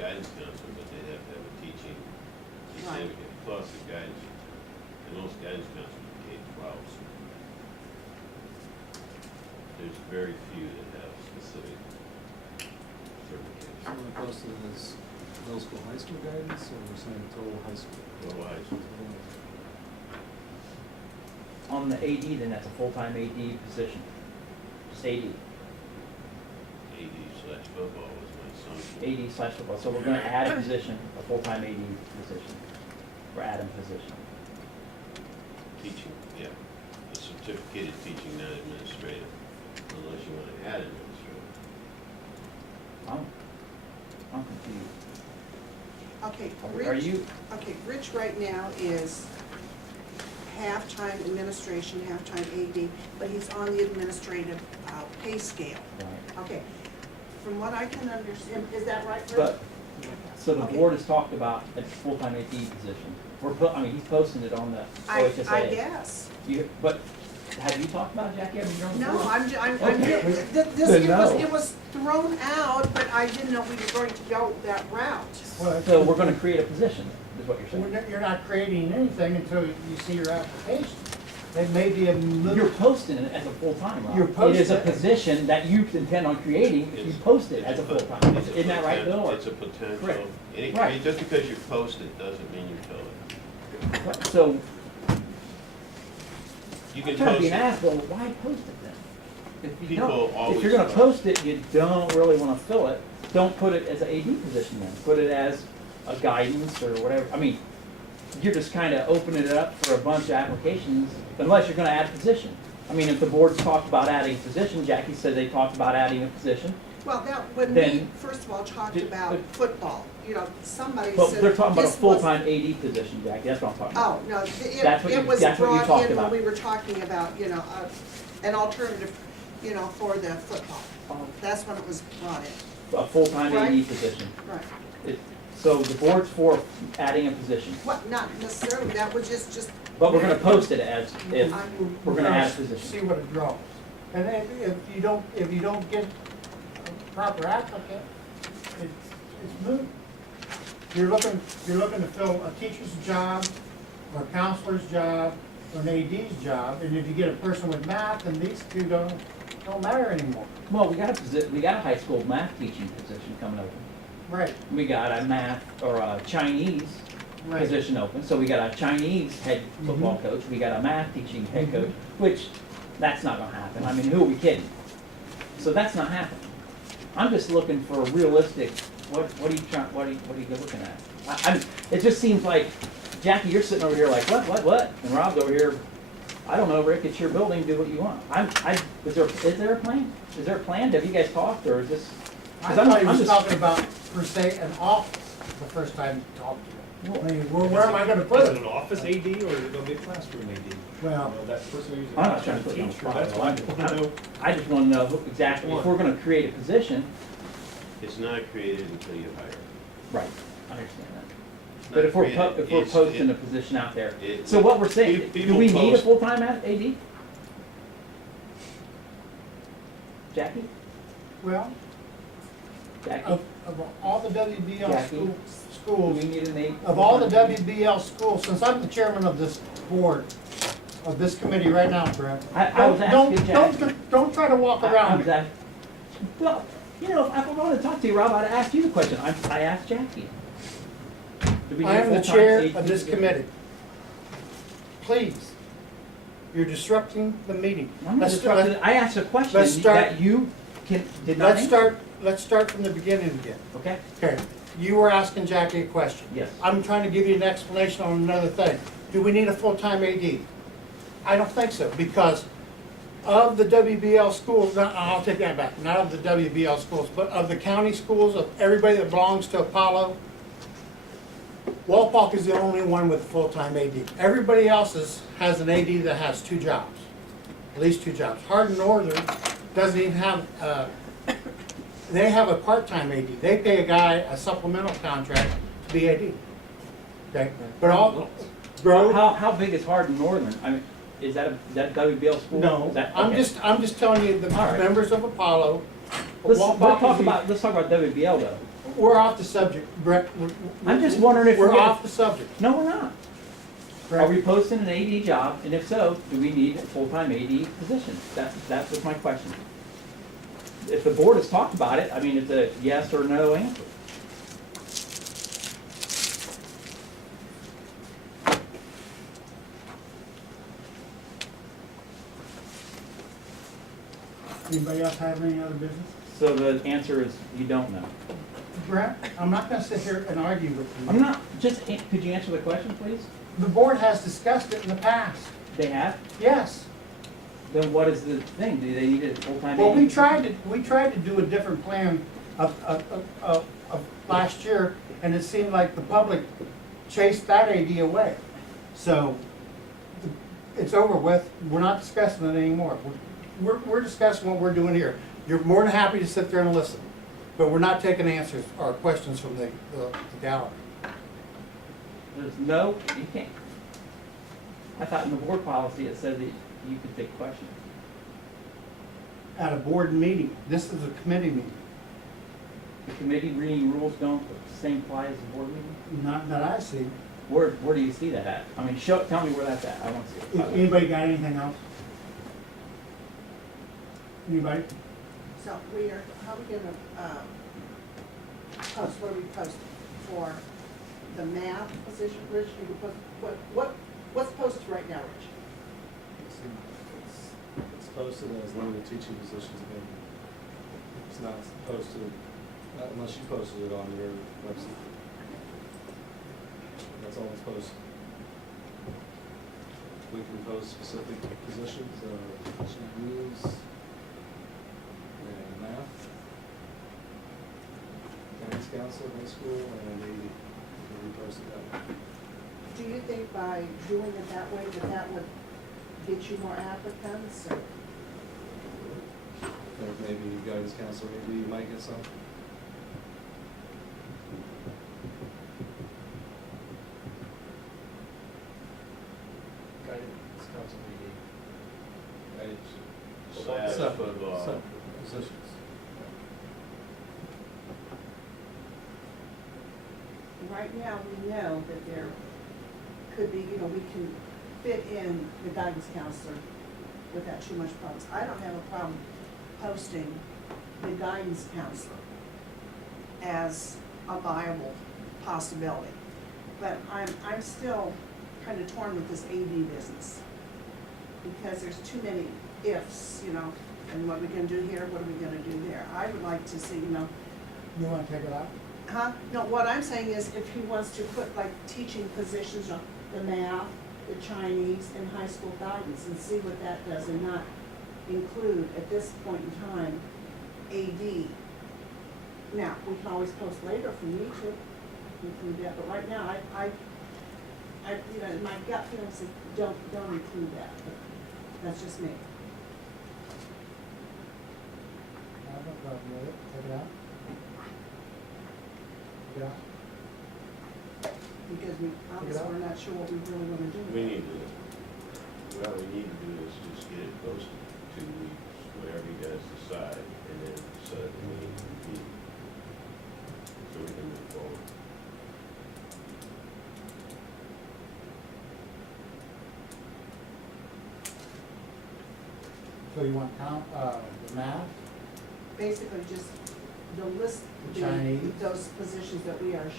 guidance counselor, but they have to have a teaching Right. certificate, plus the guidance, and those guidance counselors are K-12. There's very few that have specific certificates. So we're posted as middle school, high school guidance, or we're saying total high school? Total high school. On the AD, then that's a full-time AD position. Just AD. AD/football was my son's. AD/football. So we're gonna add a position, a full-time AD position. We're adding a position. Teaching, yeah. A certificated teaching, not administrative, unless you want to add administrative. I'm confused. Okay, Are Rich, you, okay, Rich right now is half-time administration, half-time AD, but he's on the administrative pay scale. right. Okay, from what I can understand, is that right, Rich? But, so the Okay. board has talked about a full-time AD position. He's posting it on the I OHSA. guess. But have you talked about it, Jackie? I mean, you're on the No, board. I'm, Okay. it No. was thrown out, but I didn't know we were going to go that route. Well, So we're gonna create a position, is what you're saying. You're not creating anything until you see your application. It may be a You're little, posting it as a full-time, Rob. You're It is a posting it. position that you intend on creating if you post it as a full-time. It's a Isn't that right, Bill? or- It's a potential. Correct. Any, just because you post it doesn't mean you fill it. So, You I'm can trying to post be an it. ass, well, why post it then? If you People don't, always if you're gonna post. post it, you don't really wanna fill it, don't put it as an AD position then. Put it as a guidance or whatever. I mean, you're just kinda opening it up for a bunch of applications, unless you're gonna add a position. I mean, if the board's talked about adding a position, Jackie said they talked about adding a position, Well, that, when we Then- first of all talked Did- about but- football, you know, somebody but said. they're talking about a this was- full-time AD position, Jackie, that's what I'm talking about. Oh, no, That's what you- it was that's what you brought talked in when about. we were talking about, you know, an alternative, you know, for the football. That's when it was brought in. A full-time AD Right. position. Right. So the board's for adding a position, What, not necessarily, that was just. but we're gonna post it as if I'm- we're gonna add a see position. what it draws. And if you don't get a proper applicant, it's moot. You're looking to fill a teacher's job, or a counselor's job, or an AD's job, and if you get a person with math, then these two don't matter anymore. Well, we got a high school math teaching position coming open. Right. We got a math or a Chinese Right. position open, so we got a Chinese head football coach, we got a math teaching head coach, which, that's not gonna happen, I mean, who are we kidding? So that's not happening. I'm just looking for a realistic, what are you looking at? It just seems like, Jackie, you're sitting over here like, what? And Rob's over here, I don't know, Rick, it's your building, do what you want. Is there a plan? Is there a plan? Have you guys talked, or is this? I 'cause thought he I'm was just- talking about, per se, an office, the first time he talked to you. I mean, where am I gonna put Is it it? an office AD or is it gonna be a classroom AD? Well- You know, that person who's I'm a not trying to classroom put you on the teacher, spot, that's though. why I wanna know. I just wanna know exactly, if we're gonna create a position. It's not created until you hire. Right. I understand that. It's But not if we're created. posting a position out there, it- so what we're saying, do people we need a post- full-time AD? Jackie? Well, Jackie? of all the WBL Jackie? schools, Do schools, we need an AD? of all the WBL schools, since I'm the chairman of this board, of this committee right now, Brett. I was asking Jackie. Don't try to walk I around was me. well, you know, if I wanted to talk to you, Rob, I'd ask you the question. I asked Jackie. Do we need I a am the full-time chair AD? of this committee. Please, you're disrupting the meeting. I'm not Let's disrupting. start- I asked a question let's start- that you did not answer. Let's start from the beginning again. Okay? Okay, you were asking Jackie a question. Yes. I'm trying to give you an explanation on another thing. Do we need a full-time AD? I don't think so, because of the WBL schools, I'll take that back, not of the WBL schools, but of the county schools, of everybody that belongs to Apollo, Walpock is the only one with a full-time AD. Everybody else has an AD that has two jobs, at least two jobs. Hardin Northern doesn't even have, they have a part-time AD. They pay a guy a supplemental contract to be AD. Okay, but all, Grove, How big is Hardin Northern? I mean, is that a WBL school? no, Is that, I'm okay. just telling you the All right. members of Apollo. Let's Walpock talk is the- about WBL though. we're off the subject, Brett. I'm just wondering if We're we're gonna- off the subject. No, we're not. Brett. Are we posting an AD job, and if so, do we need a full-time AD position? That's just my question. If the board has talked about it, I mean, it's a yes or no answer. Anybody else have any other business? So the answer is you don't know. Brett, I'm not gonna sit here and argue with you. I'm not, could you answer the question, please? The board has discussed it in the past. They have? Yes. Then what is the thing? Do they need a full-time AD? Well, we tried to do a different plan of last year, and it seemed like the public chased that idea away. So, it's over with, we're not discussing it anymore. We're discussing what we're doing here. You're more than happy to sit there and listen, but we're not taking answers or questions from the gallery. There's no, you can't. I thought in the board policy it said that you could take questions. At a board meeting, this is a committee meeting, The committee reading rules don't same apply as the board meeting? not that I see. Where do you see that at? I mean, tell me where that's at. I want to see it. Anybody got anything else? Anybody? So how are we gonna, post, what are we posting for the math position, Rich? You can post, what's posted right now, Rich? It's posted as limited teaching positions available. It's not posted, unless you posted it on your website. That's all it's posted. We can post specific positions, Chinese and math, guidance counselor, high school, and AD. We posted that. Do you think by doing it that way, that would get you more applicants, or? I think maybe guidance counselor, maybe you might get some. Guidance counselor meeting. Slash football. Separate positions. Right now, we know that there could be, we can fit in the guidance counselor without too much problems. I don't have a problem posting the guidance counselor as a viable possibility. But I'm still kind of torn with this AD business, because there's too many ifs, and what are we gonna do here, what are we gonna do there? I would like to see, You wanna take it out? No, what I'm saying is if he wants to put like teaching positions on the math, the Chinese, and high school guidance, and see what that does, and not include at this point in time AD. Now, we can always post later if we need to include that, but right now, I my gut feeling says don't include that, but that's just me. I have no problem with it, take it out. Take it out. Because we obviously we're not sure what we really want to do. We need to, what we need to do is just get it posted 2 weeks, whatever you guys decide, and then set a meeting to meet, so we can move forward. So you want the math, Basically, just the list, The Chinese. those positions that we are